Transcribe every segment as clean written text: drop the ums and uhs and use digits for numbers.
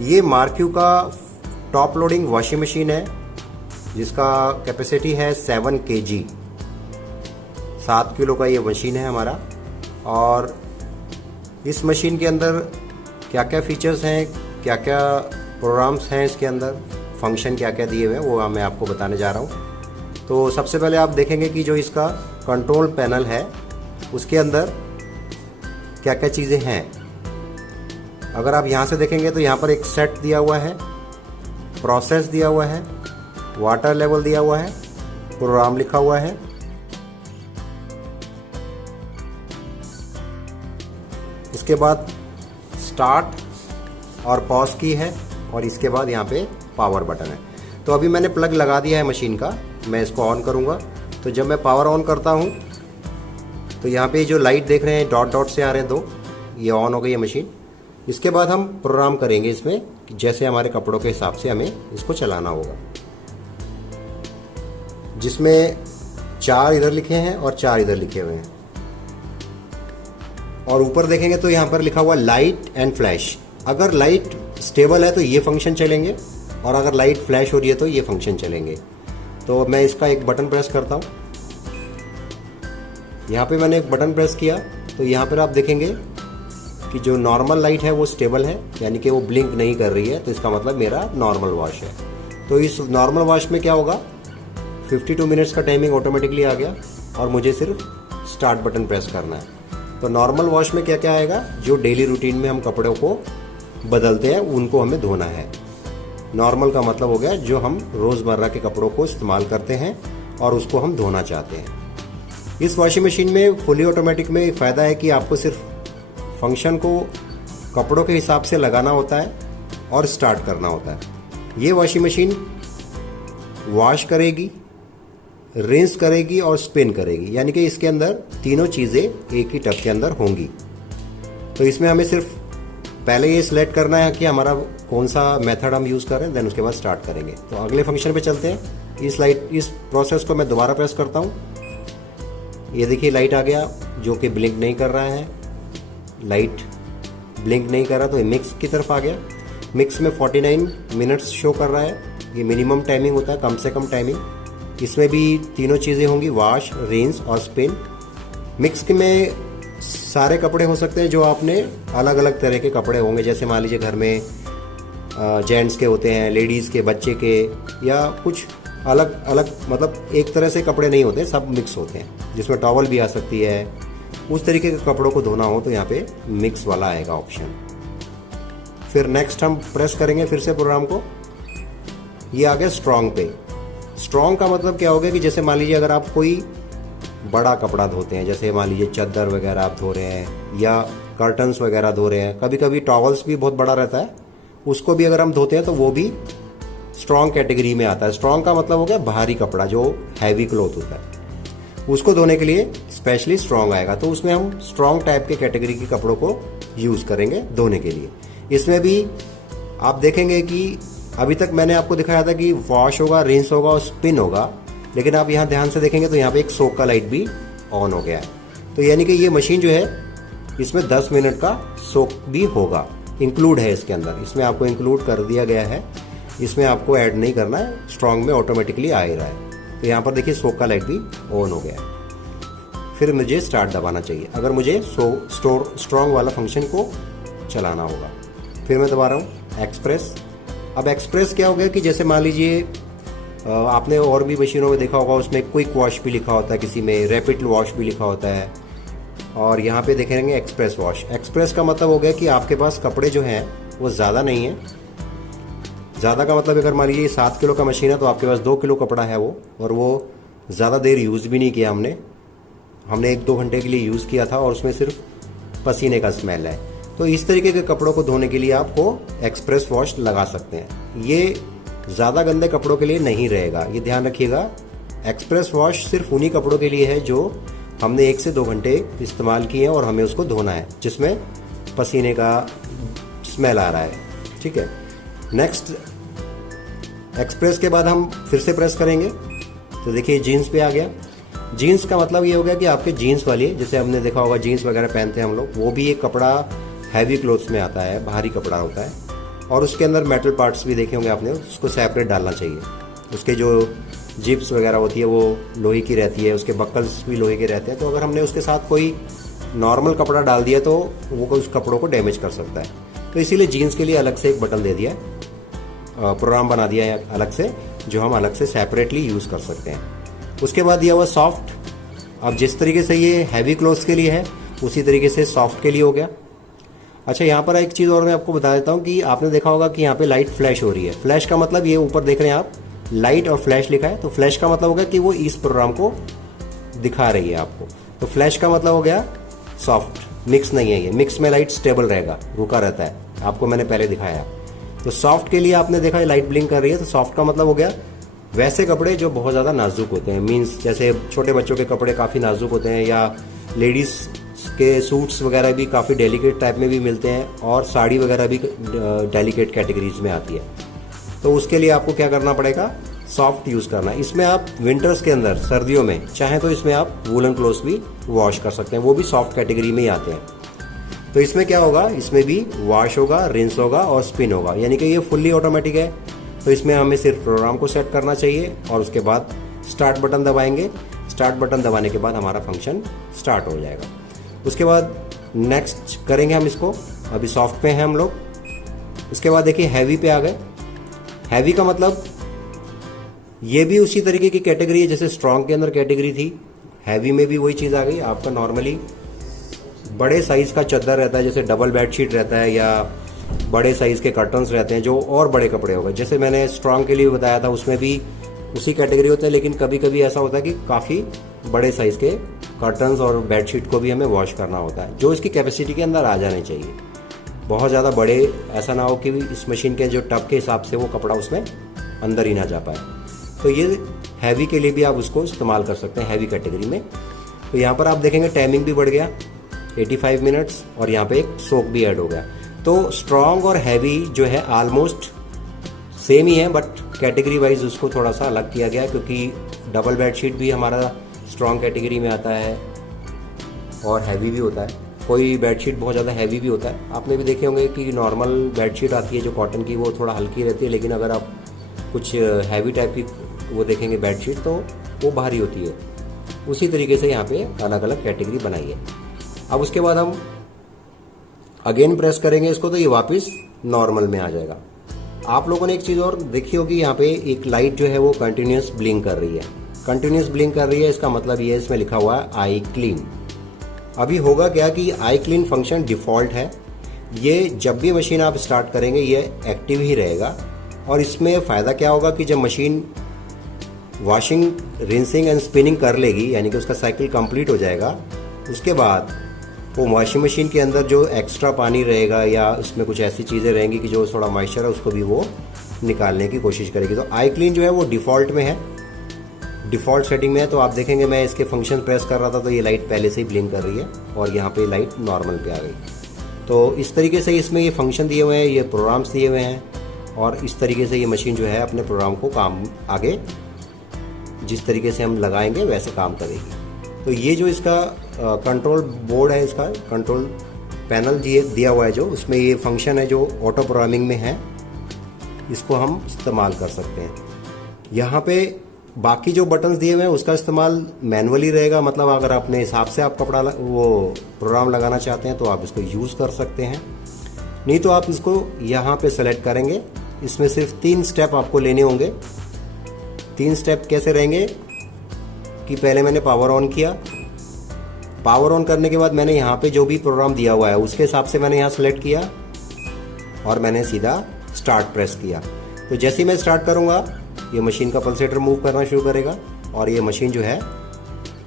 ये मार्क्यू का top loading washing machine है जिसका कैपेसिटी है 7 kg। 7 किलो का ये मशीन है हमारा। और इस मशीन के अंदर क्या क्या फीचर्स हैं, क्या क्या प्रोग्राम्स हैं, इसके अंदर फंक्शन क्या क्या दिए हुए हैं, वो मैं आपको बताने जा रहा हूँ। तो सबसे पहले आप देखेंगे कि जो इसका कंट्रोल पैनल है उसके अंदर क्या क्या चीज़ें हैं। अगर आप यहाँ से देखेंगे तो यहाँ पर एक सेट दिया हुआ है, प्रोसेस दिया हुआ है, वाटर लेवल दिया हुआ है, प्रोग्राम लिखा हुआ है। इसके बाद स्टार्ट और पॉज की है और इसके बाद यहाँ पे पावर बटन है। तो अभी मैंने प्लग लगा दिया है मशीन का, मैं इसको ऑन करूँगा। तो जब मैं पावर ऑन करता हूँ तो यहाँ पे जो लाइट देख रहे हैं डॉट डॉट से आ रहे हैं दो, ये ऑन हो गई है मशीन। इसके बाद हम प्रोग्राम करेंगे इसमें, जैसे हमारे कपड़ों के हिसाब से हमें इसको चलाना होगा, जिसमें 4 इधर लिखे हैं और 4 इधर लिखे हुए हैं। और ऊपर देखेंगे तो यहाँ पर लिखा हुआ लाइट एंड फ्लैश। अगर लाइट स्टेबल है तो ये फंक्शन चलेंगे और अगर लाइट फ्लैश हो रही है तो ये फंक्शन चलेंगे। तो मैं इसका एक बटन प्रेस करता हूँ। यहाँ पे मैंने एक बटन प्रेस किया तो यहाँ पर आप देखेंगे कि जो नॉर्मल लाइट है वो स्टेबल है, यानी कि वो ब्लिंक नहीं कर रही है। तो इसका मतलब मेरा नॉर्मल वॉश है। तो इस नॉर्मल वॉश में क्या होगा, 52 मिनट्स का टाइमिंग ऑटोमेटिकली आ गया और मुझे सिर्फ स्टार्ट बटन प्रेस करना है। तो नॉर्मल वॉश में क्या क्या आएगा, जो डेली रूटीन में हम कपड़ों को बदलते हैं उनको हमें धोना है। नॉर्मल का मतलब हो गया जो हम रोज़मर्रा के कपड़ों को इस्तेमाल करते हैं और उसको हम धोना चाहते हैं। इस वॉशिंग मशीन में फुली ऑटोमेटिक में फ़ायदा है कि आपको सिर्फ फंक्शन को कपड़ों के हिसाब से लगाना होता है और स्टार्ट करना होता है। ये वॉशिंग मशीन वॉश करेगी, रिंस करेगी और स्पिन करेगी, यानी कि इसके अंदर तीनों चीज़ें एक ही टब के अंदर होंगी। तो इसमें हमें सिर्फ पहले ये सिलेक्ट करना है कि हमारा कौन सा मेथड हम यूज़ करें, देन उसके बाद स्टार्ट करेंगे। तो अगले फंक्शन पे चलते हैं। इस प्रोसेस को मैं दोबारा प्रेस करता हूँ। ये देखिए लाइट आ गया जो कि ब्लिंक नहीं कर रहा है। लाइट ब्लिंक नहीं कर रहा तो मिक्स की तरफ आ गया। मिक्स में 49 मिनट्स शो कर रहा है। ये मिनिमम टाइमिंग होता है, कम से कम टाइमिंग। इसमें भी तीनों चीज़ें होंगी, वॉश, रिंस और स्पिन। मिक्स में सारे कपड़े हो सकते हैं जो आपने अलग अलग तरह के कपड़े होंगे, जैसे मान लीजिए घर में जेंट्स के होते हैं, लेडीज़ के, बच्चे के, या कुछ अलग अलग, मतलब एक तरह से कपड़े नहीं होते, सब मिक्स होते हैं, जिसमें टॉवल भी आ सकती है। उस तरीके के कपड़ों को धोना हो तो यहाँ पे मिक्स वाला आएगा ऑप्शन। फिर नेक्स्ट हम प्रेस करेंगे फिर से प्रोग्राम को। ये आ गया स्ट्रॉन्ग पे। स्ट्रॉन्ग का मतलब क्या हो गया कि जैसे मान लीजिए अगर आप कोई बड़ा कपड़ा धोते हैं, जैसे मान लीजिए चादर वगैरह आप धो रहे हैं या कर्टन्स वगैरह धो रहे हैं, कभी कभी टॉवल्स भी बहुत बड़ा रहता है, उसको भी अगर हम धोते हैं तो वो भी स्ट्रॉन्ग कैटेगरी में आता है। स्ट्रॉन्ग का मतलब हो गया भारी कपड़ा, जो हैवी क्लॉथ होता है, उसको धोने के लिए स्पेशली स्ट्रॉन्ग आएगा। तो उसमें हम स्ट्रॉन्ग टाइप के कैटेगरी के कपड़ों को यूज़ करेंगे धोने के लिए। इसमें भी आप देखेंगे कि अभी तक मैंने आपको दिखाया था कि वॉश होगा, रिंस होगा और स्पिन होगा, लेकिन आप यहाँ ध्यान से देखेंगे तो यहाँ पे एक सोक का लाइट भी ऑन हो गया है। तो यानी कि ये मशीन जो है इसमें 10 मिनट का सोक भी होगा, इंक्लूड है इसके अंदर। इसमें आपको इंक्लूड कर दिया गया है, इसमें आपको ऐड नहीं करना है, स्ट्रॉन्ग में ऑटोमेटिकली आ ही रहा है। तो यहाँ पर देखिए सोक का लाइट भी ऑन हो गया है। फिर मुझे स्टार्ट दबाना चाहिए अगर मुझे स्ट्रॉन्ग वाला फंक्शन को चलाना होगा। फिर मैं दबा रहा हूँ एक्सप्रेस। अब एक्सप्रेस क्या हो गया कि जैसे मान लीजिए आपने और भी मशीनों में देखा होगा, उसमें क्विक वॉश भी लिखा होता है, किसी में रैपिड वॉश भी लिखा होता है, और यहाँ पे देखेंगे एक्सप्रेस वॉश। एक्सप्रेस का मतलब हो गया कि आपके पास कपड़े जो हैं वो ज़्यादा नहीं है। ज़्यादा का मतलब अगर मान लीजिए 7 किलो का मशीन है तो आपके पास 2 किलो कपड़ा है वो, और वो ज़्यादा देर यूज़ भी नहीं किया हमने 1-2 घंटे के लिए यूज़ किया था और उसमें सिर्फ पसीने का स्मेल है। तो इस तरीके के कपड़ों को धोने के लिए आपको एक्सप्रेस वॉश लगा सकते हैं। ये ज़्यादा गंदे कपड़ों के लिए नहीं रहेगा, ये ध्यान रखिएगा। एक्सप्रेस वॉश सिर्फ उन्हीं कपड़ों के लिए है जो हमने 1 से 2 घंटे इस्तेमाल किए हैं और हमें उसको धोना है, जिसमें पसीने का स्मेल आ रहा है। ठीक है, नेक्स्ट एक्सप्रेस के बाद हम फिर से प्रेस करेंगे तो देखिए जीन्स पे आ गया। जीन्स का मतलब ये हो गया कि आपके जीन्स वाली, जैसे हमने देखा होगा जीन्स वगैरह पहनते हैं हम लोग, वो भी एक कपड़ा हैवी क्लोथ्स में आता है, भारी कपड़ा होता है। और उसके अंदर मेटल पार्ट्स भी देखे होंगे आपने, उसको सेपरेट डालना चाहिए। उसके जो जिप्स वगैरह होती है वो लोहे की रहती है, उसके बक्कल्स भी लोहे के रहते हैं। तो अगर हमने उसके साथ कोई नॉर्मल कपड़ा डाल दिया तो वो उस कपड़ों को डैमेज कर सकता है। तो इसीलिए जीन्स के लिए अलग से एक बटन दे दिया है, प्रोग्राम बना दिया है अलग से, जो हम अलग से सेपरेटली यूज़ कर सकते हैं। उसके बाद दिया हुआ सॉफ्ट। अब जिस तरीके से ये हैवी क्लोथ्स के लिए है उसी तरीके से सॉफ्ट के लिए हो गया। अच्छा, यहाँ पर एक चीज़ और मैं आपको बता देता हूँ कि आपने देखा होगा कि यहाँ पे लाइट फ्लैश हो रही है। फ्लैश का मतलब ये ऊपर देख रहे हैं आप, लाइट और फ्लैश लिखा है, तो फ्लैश का मतलब हो गया कि वो इस प्रोग्राम को दिखा रही है आपको। तो फ्लैश का मतलब हो गया सॉफ्ट, मिक्स नहीं है ये। मिक्स में लाइट स्टेबल रहेगा, रुका रहता है, आपको मैंने पहले दिखाया। तो सॉफ्ट के लिए आपने देखा लाइट ब्लिंक कर रही है, तो सॉफ्ट का मतलब हो गया वैसे कपड़े जो बहुत ज़्यादा नाजुक होते हैं, मीन्स जैसे छोटे बच्चों के कपड़े काफ़ी नाजुक होते हैं, या लेडीज़ के सूट्स वगैरह भी काफ़ी डेलिकेट टाइप में भी मिलते हैं, और साड़ी वगैरह भी डेलिकेट कैटेगरीज में आती है। तो उसके लिए आपको क्या करना पड़ेगा, सॉफ्ट यूज़ करना है। इसमें आप विंटर्स के अंदर, सर्दियों में चाहें तो इसमें आप वूलन क्लोथ्स भी वॉश कर सकते हैं, वो भी सॉफ्ट कैटेगरी में ही आते हैं। तो इसमें क्या होगा, इसमें भी वॉश होगा, रिंस होगा और स्पिन होगा, यानी कि ये फुल्ली ऑटोमेटिक है। तो इसमें हमें सिर्फ प्रोग्राम को सेट करना चाहिए और उसके बाद स्टार्ट बटन दबाएंगे। स्टार्ट बटन दबाने के बाद हमारा फंक्शन स्टार्ट हो जाएगा। उसके बाद नेक्स्ट करेंगे हम इसको, अभी सॉफ्ट पे हैं हम लोग। उसके बाद देखिए हैवी पे आ गए। हैवी का मतलब ये भी उसी तरीके की कैटेगरी है जैसे स्ट्रॉन्ग के अंदर कैटेगरी थी, हैवी में भी वही चीज़ आ गई। आपका नॉर्मली बड़े साइज़ का चद्दर रहता है, जैसे डबल बेडशीट रहता है, या बड़े साइज़ के कर्टन्स रहते हैं जो और बड़े कपड़े हो गए। जैसे मैंने स्ट्रॉन्ग के लिए बताया था, उसमें भी उसी कैटेगरी होते हैं, लेकिन कभी कभी ऐसा होता है कि काफ़ी बड़े साइज़ के कर्टन्स और बेडशीट को भी हमें वॉश करना होता है, जो इसकी कैपेसिटी के अंदर आ जाने चाहिए। बहुत ज़्यादा बड़े ऐसा ना हो कि इस मशीन के जो टब के हिसाब से वो कपड़ा उसमें अंदर ही ना जा पाए। तो ये हैवी के लिए भी आप उसको इस्तेमाल कर सकते हैं, हैवी कैटेगरी में। तो यहाँ पर आप देखेंगे टाइमिंग भी बढ़ गया 85 मिनट्स, और यहाँ पे एक सोक भी ऐड हो गया। तो स्ट्रॉन्ग और हैवी जो है ऑलमोस्ट सेम ही है, बट कैटेगरी वाइज उसको थोड़ा सा अलग किया गया, क्योंकि डबल बेडशीट भी हमारा स्ट्रॉन्ग कैटेगरी में आता है और हैवी भी होता है। कोई बेडशीट बहुत ज़्यादा हैवी भी होता है। आपने भी देखे होंगे कि नॉर्मल बेडशीट आती है जो कॉटन की, वो थोड़ा हल्की रहती है, लेकिन अगर आप कुछ हैवी टाइप की वो देखेंगे बेडशीट तो वो भारी होती है। उसी तरीके से यहाँ पे अलग अलग कैटेगरी बनाई है। अब उसके बाद हम अगेन प्रेस करेंगे इसको, तो ये वापस नॉर्मल में आ जाएगा। आप लोगों ने एक चीज़ और देखी होगी, यहाँ पे एक लाइट जो है वो कंटिन्यूस ब्लिंक कर रही है। कंटिन्यूस ब्लिंक कर रही है, इसका मतलब ये है, इसमें लिखा हुआ है आई क्लीन। अभी होगा क्या कि आई क्लीन फंक्शन डिफ़ॉल्ट है, ये जब भी मशीन आप स्टार्ट करेंगे ये एक्टिव ही रहेगा। और इसमें फ़ायदा क्या होगा कि जब machine washing, rinsing and spinning कर लेगी, यानी कि उसका साइकिल कंप्लीट हो जाएगा, उसके बाद वो वॉशिंग मशीन के अंदर जो एक्स्ट्रा पानी रहेगा या उसमें कुछ ऐसी चीज़ें रहेंगी कि जो थोड़ा मॉइस्चर है उसको भी वो निकालने की कोशिश करेगी। तो आई क्लीन जो है वो डिफ़ॉल्ट में है, डिफ़ॉल्ट सेटिंग में है। तो आप देखेंगे मैं इसके फंक्शन प्रेस कर रहा था तो ये लाइट पहले से ही ब्लिंक कर रही है, और यहाँ पे लाइट नॉर्मल पे आ गई। तो इस तरीके से इसमें ये फंक्शन दिए हुए हैं, ये प्रोग्राम्स दिए हुए हैं, और इस तरीके से ये मशीन जो है अपने प्रोग्राम को काम आगे जिस तरीके से हम लगाएंगे वैसे काम करेगी। तो ये जो इसका कंट्रोल बोर्ड है, इसका कंट्रोल पैनल दिया हुआ है जो, उसमें ये फंक्शन है जो ऑटो प्रोग्रामिंग में है, इसको हम इस्तेमाल कर सकते हैं। यहाँ पे बाकी जो बटन्स दिए हुए हैं उसका इस्तेमाल मैनुअली रहेगा, मतलब अगर अपने हिसाब से आप वो प्रोग्राम लगाना चाहते हैं तो आप इसको यूज़ कर सकते हैं, नहीं तो आप इसको यहाँ पे सेलेक्ट करेंगे। इसमें सिर्फ 3 स्टेप आपको लेने होंगे। 3 स्टेप कैसे रहेंगे कि पहले मैंने पावर ऑन किया, पावर ऑन करने के बाद मैंने यहाँ पे जो भी प्रोग्राम दिया हुआ है उसके हिसाब से मैंने यहाँ सेलेक्ट किया और मैंने सीधा स्टार्ट प्रेस किया। तो जैसे ही मैं स्टार्ट करूँगा ये मशीन का पल्सेटर मूव करना शुरू करेगा और ये मशीन जो है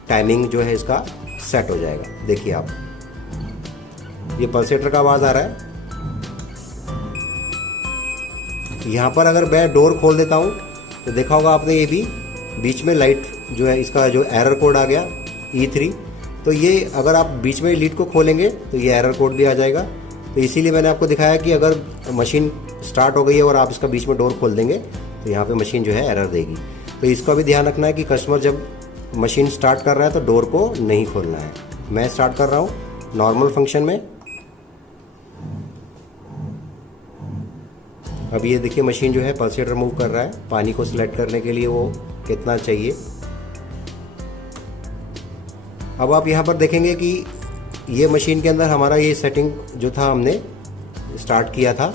टाइमिंग जो है इसका सेट हो जाएगा। देखिए आप, ये पल्सेटर का आवाज़ आ रहा है। यहाँ पर अगर मैं डोर खोल देता हूँ तो देखा होगा आपने, ये भी बीच में लाइट जो है इसका जो एरर कोड आ गया E3, तो ये अगर आप बीच में लीड को खोलेंगे तो ये एरर कोड भी आ जाएगा। तो इसीलिए मैंने आपको दिखाया कि अगर मशीन स्टार्ट हो गई है और आप इसका बीच में डोर खोल देंगे तो यहाँ पे मशीन जो है एरर देगी। तो इसका भी ध्यान रखना है कि कस्टमर जब मशीन स्टार्ट कर रहा है तो डोर को नहीं खोलना है। मैं स्टार्ट कर रहा हूँ नॉर्मल फंक्शन में, अब ये देखिए मशीन जो है पल्सेटर मूव कर रहा है, पानी को सिलेक्ट करने के लिए वो कितना चाहिए। अब आप यहाँ पर देखेंगे कि ये मशीन के अंदर हमारा ये सेटिंग जो था हमने स्टार्ट किया था,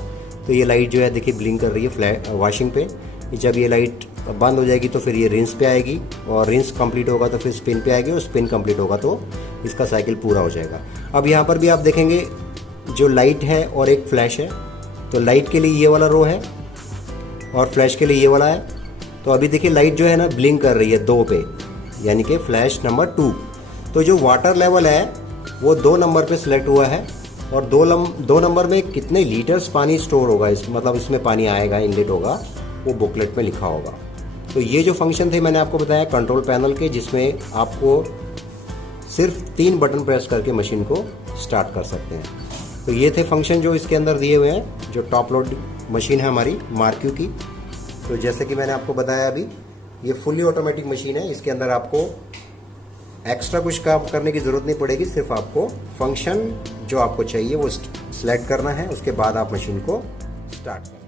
तो ये लाइट जो है देखिए ब्लिंक कर रही है फ्लैट वॉशिंग पे। जब ये लाइट बंद हो जाएगी तो फिर ये रिंस पे आएगी, और रिंस कंप्लीट होगा तो फिर स्पिन पे आएगी, और स्पिन कंप्लीट होगा तो इसका साइकिल पूरा हो जाएगा। अब यहाँ पर भी आप देखेंगे जो लाइट है और एक फ्लैश है, तो लाइट के लिए ये वाला रो है और फ्लैश के लिए ये वाला है। तो अभी देखिए लाइट जो है ना ब्लिंक कर रही है 2 पे, यानी कि फ्लैश नंबर 2। तो जो वाटर लेवल है वो 2 नंबर पे सिलेक्ट हुआ है, और 2 नंबर में कितने लीटर्स पानी स्टोर होगा, मतलब इसमें पानी आएगा, इनलेट होगा, वो बुकलेट में लिखा होगा। तो ये जो फंक्शन थे मैंने आपको बताया कंट्रोल पैनल के, जिसमें आपको सिर्फ 3 बटन प्रेस करके मशीन को स्टार्ट कर सकते हैं। तो ये थे फंक्शन जो इसके अंदर दिए हुए हैं, जो टॉप लोड मशीन है हमारी मार्क्यू की। तो जैसे कि मैंने आपको बताया अभी, ये फुल्ली ऑटोमेटिक मशीन है, इसके अंदर आपको एक्स्ट्रा कुछ काम करने की ज़रूरत नहीं पड़ेगी, सिर्फ आपको फंक्शन जो आपको चाहिए वो सिलेक्ट करना है, उसके बाद आप मशीन को स्टार्ट करना है।